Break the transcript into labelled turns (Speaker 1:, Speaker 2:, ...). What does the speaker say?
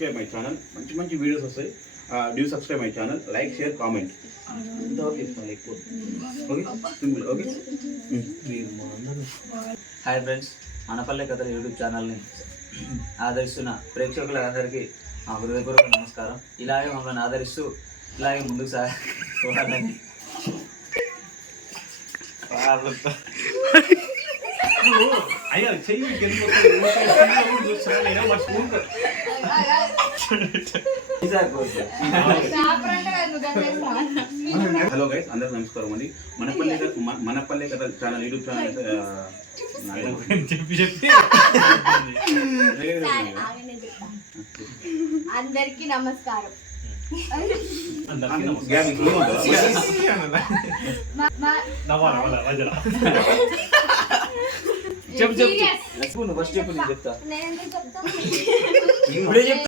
Speaker 1: Subscribe my channel మంచి మంచి videos వస్తాయి. Do subscribe my channel like share comment okay ఎక్కువ okay simple okay
Speaker 2: hi friends Anapalle కథల YouTube ఛానల్ని ఆదరిస్తున్న ప్రేక్షకులందరికీ మా హృదయపూర్వక నమస్కారం. ఇలాగే మమ్మల్ని ఆదరిస్తూ ఇలాగే ముందుకు సాగాలని
Speaker 3: అయ్యా చెయ్యి.
Speaker 1: హలో గైస్ అందరికి నమస్కారం అండి. మనపల్లి మనపల్లి కథ ఛానల్ యూట్యూబ్ ఛానల్
Speaker 3: చెప్పి చెప్పి.
Speaker 4: అందరికి నమస్కారం.
Speaker 2: చెప్పు చెప్పు ఫస్ట్ చెప్పు నేను చెప్తా.